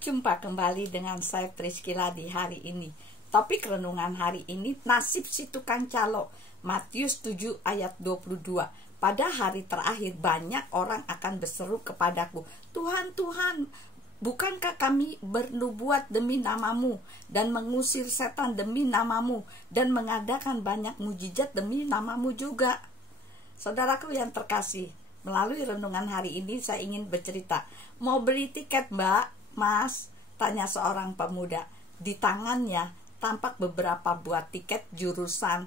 Jumpa kembali dengan saya Priscilla di hari ini. Topik renungan hari ini, nasib si tukang calo. Matius 7 ayat 22. Pada hari terakhir banyak orang akan berseru kepadaku, Tuhan, Tuhan, bukankah kami bernubuat demi namamu dan mengusir setan demi namamu dan mengadakan banyak mujizat demi namamu juga? Saudaraku yang terkasih, melalui renungan hari ini saya ingin bercerita. Mau beli tiket, Mbak? Mas, tanya seorang pemuda. Di tangannya tampak beberapa buah tiket jurusan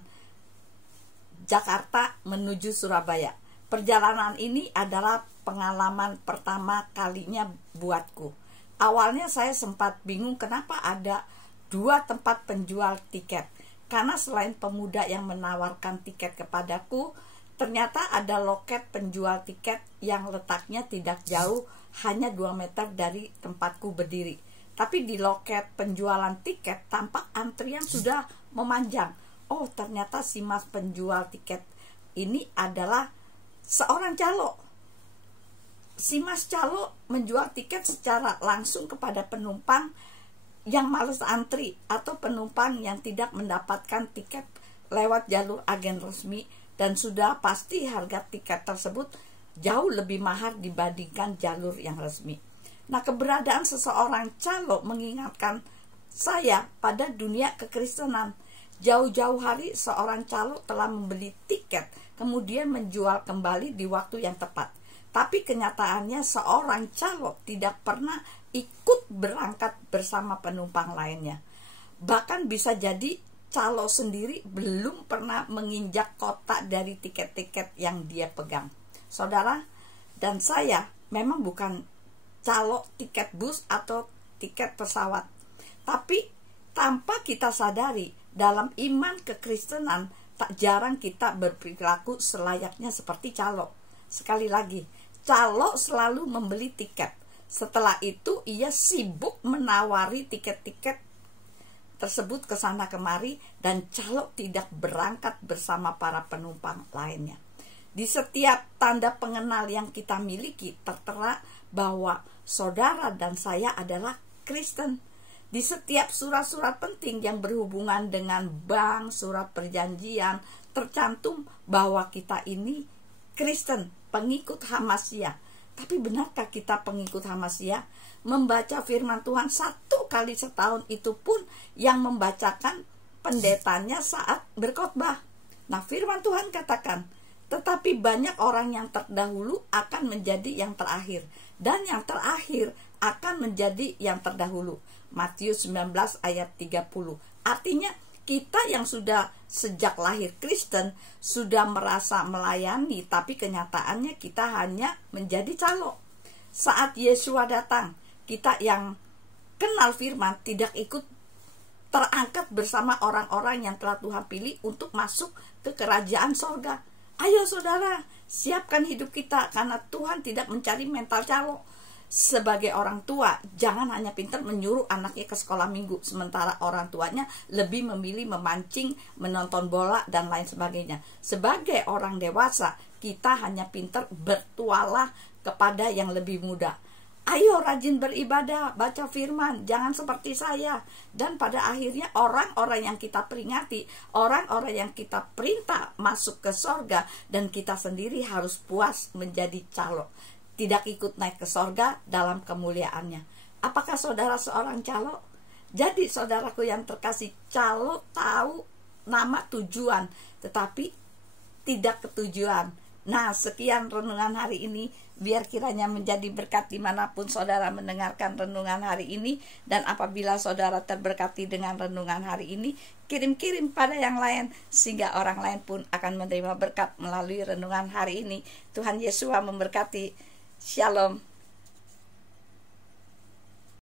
Jakarta menuju Surabaya. Perjalanan ini adalah pengalaman pertama kalinya buatku. Awalnya saya sempat bingung kenapa ada dua tempat penjual tiket. Karena selain pemuda yang menawarkan tiket kepadaku, ternyata ada loket penjual tiket yang letaknya tidak jauh, hanya 2 meter dari tempatku berdiri. Tapi di loket penjualan tiket tampak antrian sudah memanjang. Oh, ternyata si mas penjual tiket ini adalah seorang calo. Si mas calo menjual tiket secara langsung kepada penumpang yang malas antri atau penumpang yang tidak mendapatkan tiket lewat jalur agen resmi, dan sudah pasti harga tiket tersebut jauh lebih mahal dibandingkan jalur yang resmi. Nah, keberadaan seseorang calo mengingatkan saya pada dunia kekristenan. Jauh-jauh hari seorang calo telah membeli tiket, kemudian menjual kembali di waktu yang tepat. Tapi kenyataannya seorang calo tidak pernah ikut berangkat bersama penumpang lainnya. Bahkan bisa jadi calo sendiri belum pernah menginjak kotak dari tiket-tiket yang dia pegang. Saudara dan saya memang bukan calo tiket bus atau tiket pesawat. Tapi tanpa kita sadari, dalam iman kekristenan tak jarang kita berperilaku selayaknya seperti calo. Sekali lagi, calo selalu membeli tiket. Setelah itu ia sibuk menawari tiket-tiket tersebut ke sana kemari, dan calo tidak berangkat bersama para penumpang lainnya. Di setiap tanda pengenal yang kita miliki tertera bahwa saudara dan saya adalah Kristen. Di setiap surat-surat penting yang berhubungan dengan bank, surat perjanjian, tercantum bahwa kita ini Kristen, pengikut Hamasya. Tapi benarkah kita pengikut Hamasya? Membaca firman Tuhan 1 kali setahun itu pun yang membacakan pendetanya saat berkhotbah. Nah, firman Tuhan katakan, tetapi banyak orang yang terdahulu akan menjadi yang terakhir, dan yang terakhir akan menjadi yang terdahulu. Matius 19 ayat 30. Artinya kita yang sudah sejak lahir Kristen sudah merasa melayani, tapi kenyataannya kita hanya menjadi calo. Saat Yesua datang, kita yang kenal firman tidak ikut terangkat bersama orang-orang yang telah Tuhan pilih untuk masuk ke kerajaan sorga. Ayo saudara, siapkan hidup kita, karena Tuhan tidak mencari mental calo. Sebagai orang tua, jangan hanya pintar menyuruh anaknya ke sekolah minggu, sementara orang tuanya lebih memilih memancing, menonton bola, dan lain sebagainya. Sebagai orang dewasa, kita hanya pintar bertualah kepada yang lebih muda. Ayo rajin beribadah, baca firman, jangan seperti saya. Dan pada akhirnya orang-orang yang kita peringati, orang-orang yang kita perintah masuk ke sorga, dan kita sendiri harus puas menjadi calo, tidak ikut naik ke sorga dalam kemuliaannya. Apakah saudara seorang calo? Jadi saudaraku yang terkasih, calo tahu nama tujuan, tetapi tidak ketujuan. Nah, sekian renungan hari ini. Biar kiranya menjadi berkat dimanapun saudara mendengarkan renungan hari ini. Dan apabila saudara terberkati dengan renungan hari ini, kirim-kirim pada yang lain, sehingga orang lain pun akan menerima berkat melalui renungan hari ini. Tuhan Yesus memberkati. Shalom.